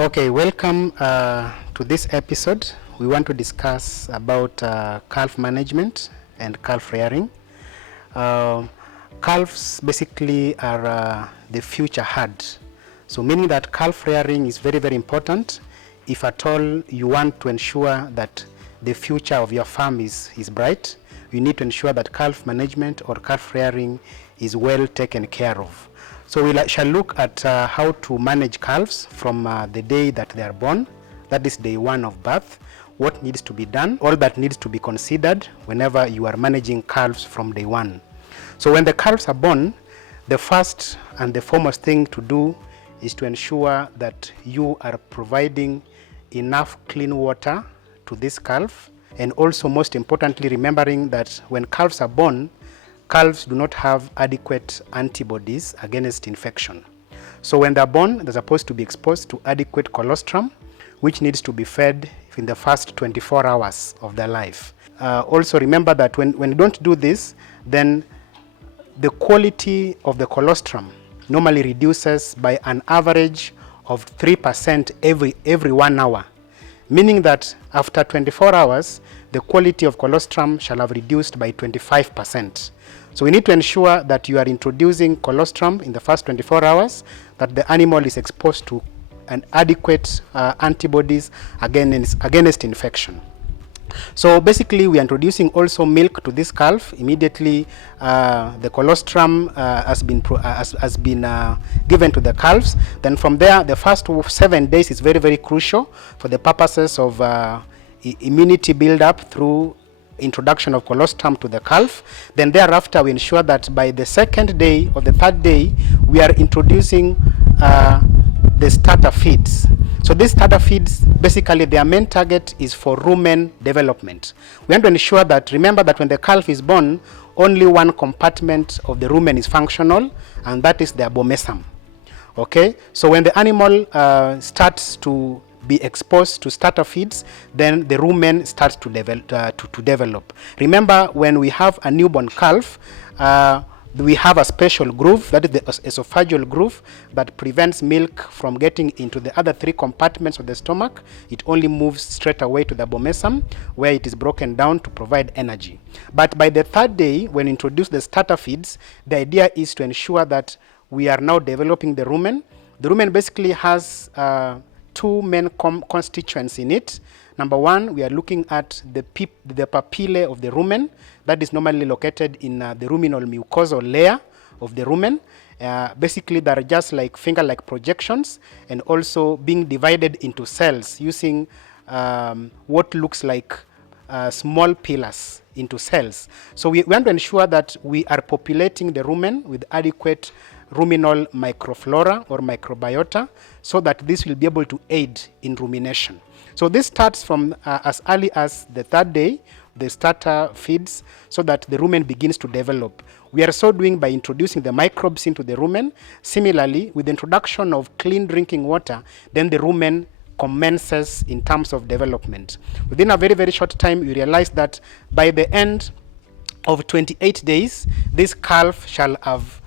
Okay, welcome to this episode. We want to discuss about calf management and calf rearing. Calves basically are the future herd. So meaning that calf rearing is very, very important if at all you want to ensure that the future of your farm is bright. You need to ensure that calf management or calf rearing is well taken care of. So we shall look at how to manage calves from the day that they are born, that is day one of birth, what needs to be done, all that needs to be considered whenever you are managing calves from day one. So when the calves are born, the first and the foremost thing to do is to ensure that you are providing enough clean water to this calf, and also most importantly remembering that when calves are born, calves do not have adequate antibodies against infection. So when they're born, they're supposed to be exposed to adequate colostrum, which needs to be fed in the first 24 hours of their life. Also remember that when you don't do this, then the quality of the colostrum normally reduces by an average of 3% every 1 hour, meaning that after 24 hours, the quality of colostrum shall have reduced by 25%. So we need to ensure that you are introducing colostrum in the first 24 hours, that the animal is exposed to an adequate antibodies against infection. So basically we are introducing also milk to this calf. Immediately the colostrum has been given to the calves. Then from there, the first 7 days is very, very crucial for the purposes of immunity build-up through introduction of colostrum to the calf. Then thereafter we ensure that by the second day or the third day we are introducing the starter feeds. So these starter feeds, basically their main target is for rumen development. We want to ensure that, remember that when the calf is born, only one compartment of the rumen is functional, and that is the abomesum. Okay, so when the animal starts to be exposed to starter feeds, then the rumen starts to develop. Remember, when we have a newborn calf, we have a special groove, that is the esophageal groove, that prevents milk from getting into the other 3 compartments of the stomach. It only moves straight away to the abomesum, where it is broken down to provide energy. But by the 3rd day, when we introduce the starter feeds, the idea is to ensure that we are now developing the rumen. The rumen basically has 2 main constituents in it. Number 1, we are looking at the papillae of the rumen, that is normally located in the ruminal mucosal layer of the rumen. Basically, they are just like finger-like projections, and also being divided into cells using what looks like small pillars into cells. So we want to ensure that we are populating the rumen with adequate ruminal microflora or microbiota, so that this will be able to aid in rumination. So this starts from as early as the 3rd day, the starter feeds, so that the rumen begins to develop. We are so doing by introducing the microbes into the rumen. Similarly, with the introduction of clean drinking water, then the rumen commences in terms of development. Within a very, very short time, we realize that by the end of 28 days, this calf shall have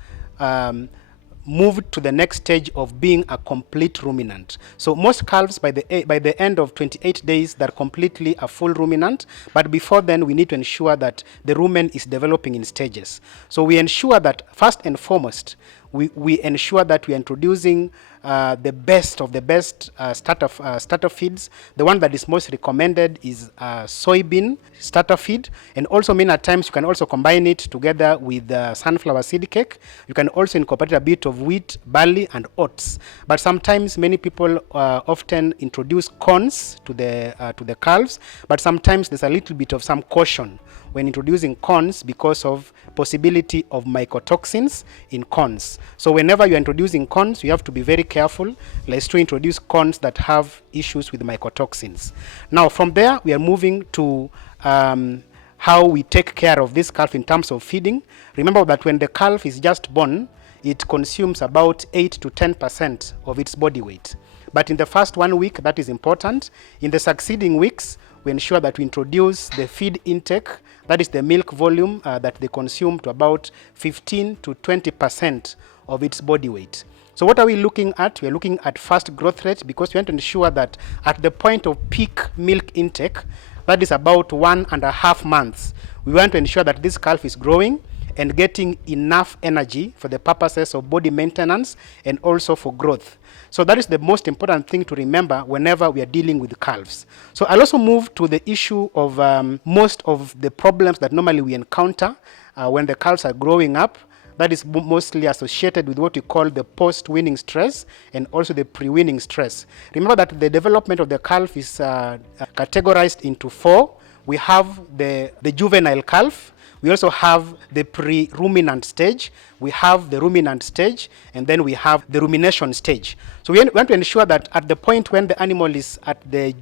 moved to the next stage of being a complete ruminant. So most calves by the end of 28 days, they're completely a full ruminant, but before then we need to ensure that the rumen is developing in stages. So we ensure that first and foremost, we ensure that we are introducing the best of the best starter feeds. The one that is most recommended is soybean starter feed, and also many times you can also combine it together with sunflower seed cake. You can also incorporate a bit of wheat, barley, and oats. But sometimes many people often introduce corns to the calves, but sometimes there's a little bit of some caution when introducing corns because of possibility of mycotoxins in corns. So whenever you're introducing corns, you have to be very careful lest to introduce corns that have issues with mycotoxins. Now from there, we are moving to how we take care of this calf in terms of feeding. Remember that when the calf is just born, it consumes about 8 to 10% of its body weight. But in the first 1 week, that is important. In the succeeding weeks, we ensure that we introduce the feed intake, that is the milk volume that they consume, to about 15 to 20% of its body weight. So what are we looking at? We're looking at fast growth rate, because we want to ensure that at the point of peak milk intake, that is about 1.5 months, we want to ensure that this calf is growing and getting enough energy for the purposes of body maintenance and also for growth. So that is the most important thing to remember whenever we are dealing with calves. So I'll also move to the issue of most of the problems that normally we encounter when the calves are growing up. That is mostly associated with what we call the post-weaning stress and also the pre-weaning stress. Remember that the development of the calf is categorized into 4. We have the juvenile calf. We also have the pre-ruminant stage, we have the ruminant stage, and then we have the rumination stage. So we want to ensure that at the point when the animal is at the,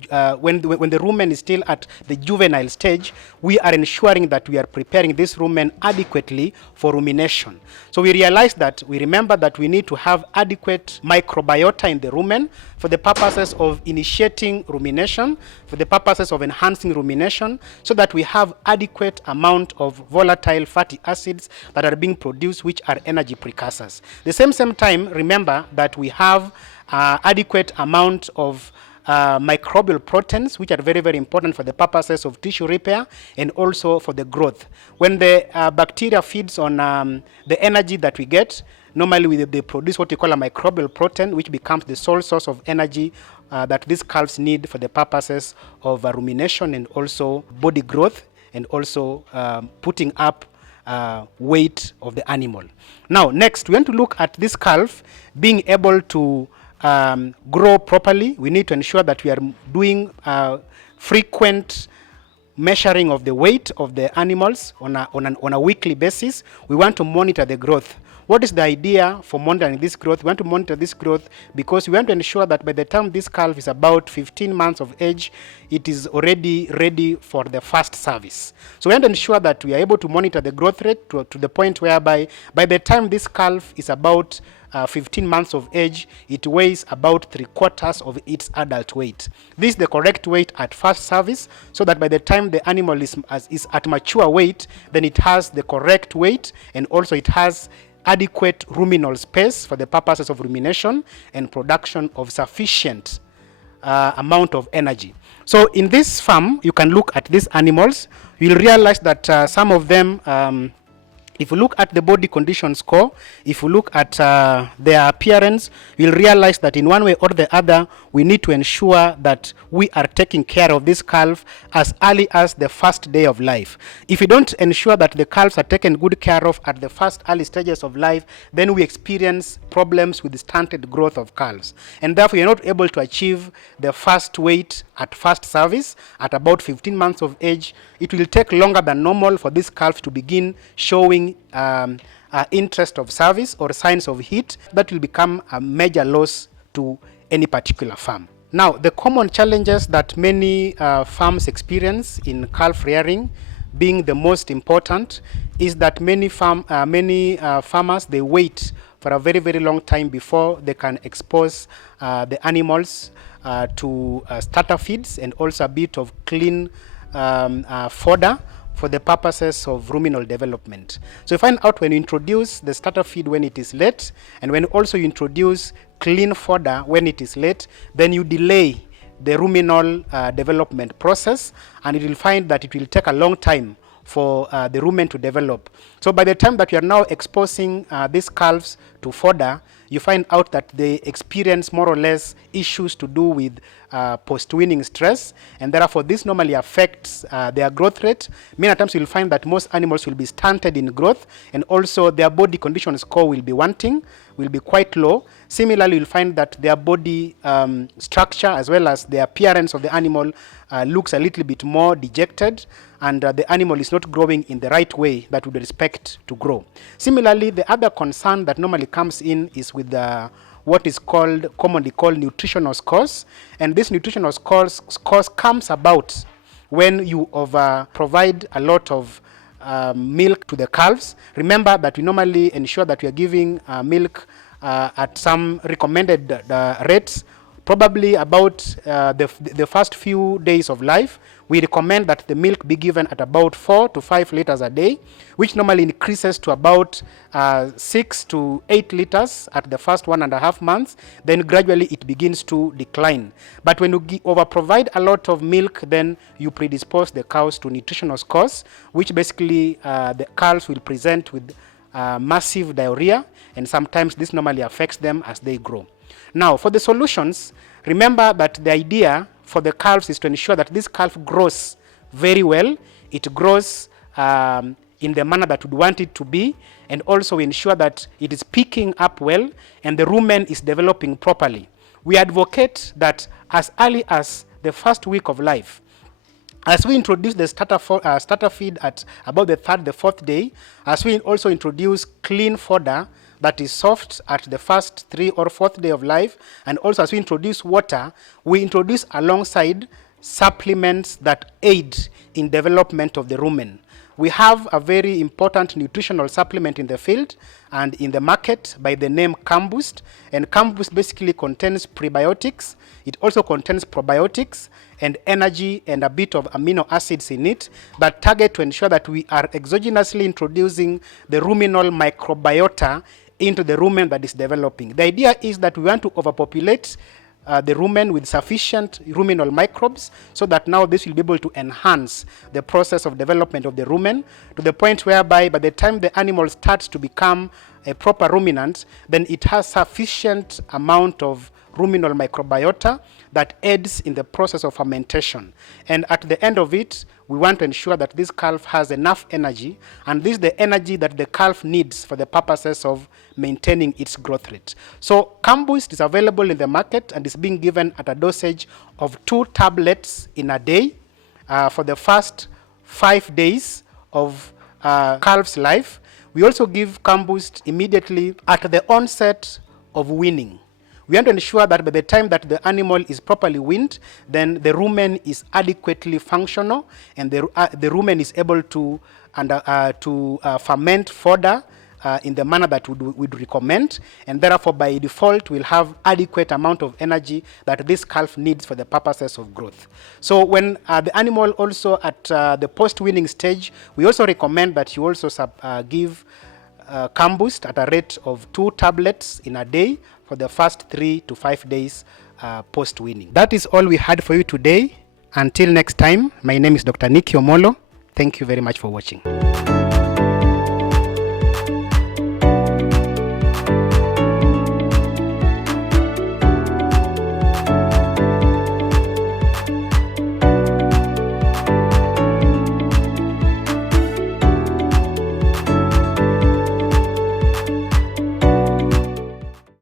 when the rumen is still at the juvenile stage, we are ensuring that we are preparing this rumen adequately for rumination. So we remember that we need to have adequate microbiota in the rumen for the purposes of initiating rumination, for the purposes of enhancing rumination, so that we have adequate amount of volatile fatty acids that are being produced, which are energy precursors. The same time, remember that we have adequate amount of microbial proteins, which are very, very important for the purposes of tissue repair and also for the growth. When the bacteria feeds on the energy that we get, normally they produce what we call a microbial protein, which becomes the sole source of energy that these calves need for the purposes of rumination and also body growth, and also putting up weight of the animal. Now, next, we want to look at this calf being able to grow properly. We need to ensure that we are doing frequent measuring of the weight of the animals on a weekly basis. We want to monitor the growth. What is the idea for monitoring this growth? We want to monitor this growth because we want to ensure that by the time this calf is about 15 months of age, it is already ready for the first service. So we want to ensure that we are able to monitor the growth rate to the point whereby by the time this calf is about 15 months of age, it weighs about 3/4 of its adult weight. This is the correct weight at first service, so that by the time the animal is at mature weight, then it has the correct weight, and also it has adequate ruminal space for the purposes of rumination and production of sufficient amount of energy. So in this farm, you can look at these animals. You'll realize that some of them, if you look at the body condition score, if you look at their appearance, you'll realize that in one way or the other, we need to ensure that we are taking care of this calf as early as the first day of life. If we don't ensure that the calves are taken good care of at the first early stages of life, then we experience problems with the stunted growth of calves. And therefore, you're not able to achieve the first weight at first service at about 15 months of age. It will take longer than normal for this calf to begin showing interest of service or signs of heat. That will become a major loss to any particular farm. Now, the common challenges that many farms experience in calf rearing, being the most important, is that many farmers, they wait for a very, very long time before they can expose the animals to starter feeds and also a bit of clean fodder for the purposes of ruminal development. So you find out when you introduce the starter feed when it is late, and when also you introduce clean fodder when it is late, then you delay the ruminal development process, and you will find that it will take a long time for the rumen to develop. So by the time that you are now exposing these calves to fodder, you find out that they experience more or less issues to do with post-weaning stress, and therefore this normally affects their growth rate. Many times you'll find that most animals will be stunted in growth, and also their body condition score will be wanting, will be quite low. Similarly, you'll find that their body structure as well as the appearance of the animal looks a little bit more dejected, and the animal is not growing in the right way that would expect to grow. Similarly, the other concern that normally comes in is with what is commonly called nutritional scores, and this nutritional scores comes about when you provide a lot of milk to the calves. Remember that we normally ensure that we are giving milk at some recommended rates. Probably about the first few days of life, we recommend that the milk be given at about 4 to 5 liters a day, which normally increases to about 6 to 8 liters at the first 1.5 months. Then gradually it begins to decline. But when you overprovide a lot of milk, then you predispose the cows to nutritional scores, which basically the calves will present with massive diarrhea, and sometimes this normally affects them as they grow. Now, for the solutions, remember that the idea for the calves is to ensure that this calf grows very well. It grows in the manner that we want it to be, and also ensure that it is picking up well and the rumen is developing properly. We advocate that as early as the first week of life, as we introduce the starter feed at about the 3rd, the 4th day, as we also introduce clean fodder that is soft at the first 3rd or 4th day of life, and also as we introduce water, we introduce alongside supplements that aid in development of the rumen. We have a very important nutritional supplement in the field and in the market by the name Calves, and Calves basically contains prebiotics. It also contains probiotics and energy and a bit of amino acids in it that target to ensure that we are exogenously introducing the ruminal microbiota into the rumen that is developing. The idea is that we want to overpopulate the rumen with sufficient ruminal microbes, so that now this will be able to enhance the process of development of the rumen to the point whereby by the time the animal starts to become a proper ruminant, then it has sufficient amount of ruminal microbiota that aids in the process of fermentation. And at the end of it, we want to ensure that this calf has enough energy, and this is the energy that the calf needs for the purposes of maintaining its growth rate. So Calves is available in the market and is being given at a dosage of 2 tablets in a day for the first 5 days of calf's life. We also give Calves immediately at the onset of weaning. We want to ensure that by the time that the animal is properly weaned, then the rumen is adequately functional, and the rumen is able to ferment fodder in the manner that we'd recommend, and therefore by default will have adequate amount of energy that this calf needs for the purposes of growth. So when the animal also at the post-weaning stage, we also recommend that you also give Calves at a rate of 2 tablets in a day for the first 3 to 5 days post-weaning. That is all we had for you today. Until next time, my name is Dr. Nicky Omolo. Thank you very much for watching.